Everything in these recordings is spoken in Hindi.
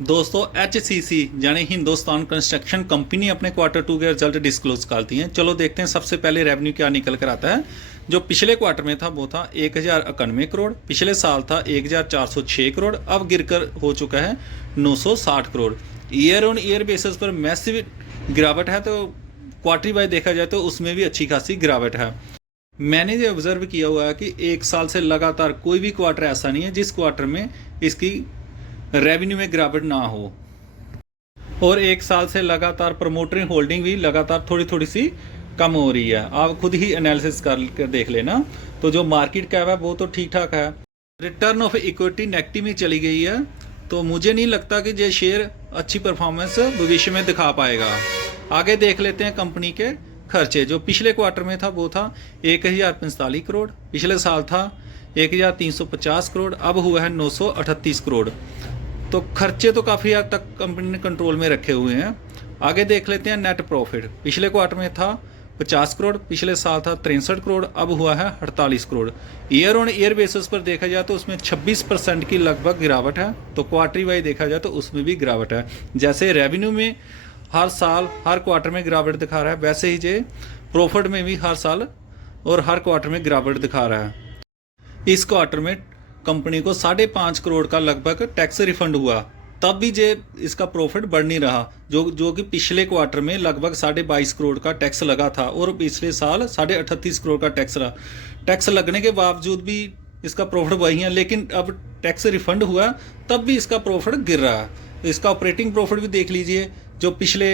दोस्तों HCC यानी हिंदुस्तान कंस्ट्रक्शन कंपनी अपने Q2 के रिजल्ट डिस्क्लोज करती हैं। चलो देखते हैं सबसे पहले रेवेन्यू क्या निकल कर आता है। जो पिछले क्वार्टर में था वो था 1091 करोड़, पिछले साल था 1406 करोड़, अब गिरकर हो चुका है 960 crore. Year on year basis पर मैसिव गिरावट है, तो क्वार्टरी वाइज देखा जाए तो उसमें भी अच्छी खासी गिरावट है। मैंने ये ऑब्जर्व किया हुआ है कि एक साल से लगातार कोई भी क्वार्टर ऐसा नहीं है जिस क्वार्टर में इसकी रेवेन्यू में गिरावट ना हो, और एक साल से लगातार प्रमोटर होल्डिंग भी लगातार थोड़ी थोड़ी सी कम हो रही है। आप खुद ही एनालिसिस कर देख लेना। तो जो मार्केट कैप है वो तो ठीक ठाक है, रिटर्न ऑफ इक्विटी नेगेटिव में चली गई है, तो मुझे नहीं लगता कि ये शेयर अच्छी परफॉर्मेंस भविष्य में दिखा पाएगा। आगे देख लेते हैं कंपनी के खर्चे। जो पिछले क्वार्टर में था वो था 1045 करोड़, पिछले साल था 1350 करोड़, अब हुआ है 938 करोड़। तो खर्चे तो काफ़ी हद तक कंपनी ने कंट्रोल में रखे हुए हैं। आगे देख लेते हैं नेट प्रॉफिट। पिछले क्वार्टर में था 50 करोड़, पिछले साल था 63 करोड़, अब हुआ है 48 crore. Year on year basis पर देखा जाए तो उसमें 26% की लगभग गिरावट है, तो क्वार्टरी वाइज देखा जाए तो उसमें भी गिरावट है। जैसे रेवेन्यू में हर साल हर क्वार्टर में गिरावट दिखा रहा है, वैसे ही जे प्रॉफिट में भी हर साल और हर क्वार्टर में गिरावट दिखा रहा है। इस क्वार्टर में कंपनी को 5.5 करोड़ का लगभग टैक्स रिफंड हुआ, तब भी जे इसका प्रॉफिट बढ़ नहीं रहा। जो कि पिछले क्वार्टर में लगभग 22.5 करोड़ का टैक्स लगा था और पिछले साल 38.5 करोड़ का टैक्स रहा। टैक्स लगने के बावजूद भी इसका प्रॉफिट वही है, लेकिन अब टैक्स रिफंड हुआ तब भी इसका प्रॉफिट गिर रहा है। इसका ऑपरेटिंग प्रॉफिट भी देख लीजिए। जो पिछले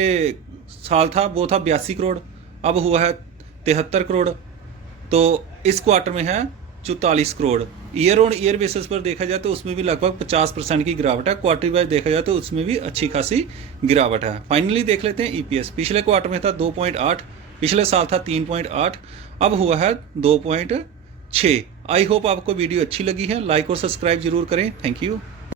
साल था वो था 82 करोड़, अब हुआ है 73 करोड़, तो इस क्वार्टर में है 44 crore. Year on year basis पर देखा जाए तो उसमें भी लगभग 50% की गिरावट है। क्वार्टर वाइज देखा जाए तो उसमें भी अच्छी खासी गिरावट है। फाइनली देख लेते हैं ईपीएस। पिछले क्वार्टर में था 2.8, पिछले साल था 3.8, अब हुआ है 2.6। आई होप आपको वीडियो अच्छी लगी है। लाइक और सब्सक्राइब जरूर करें। Thank you.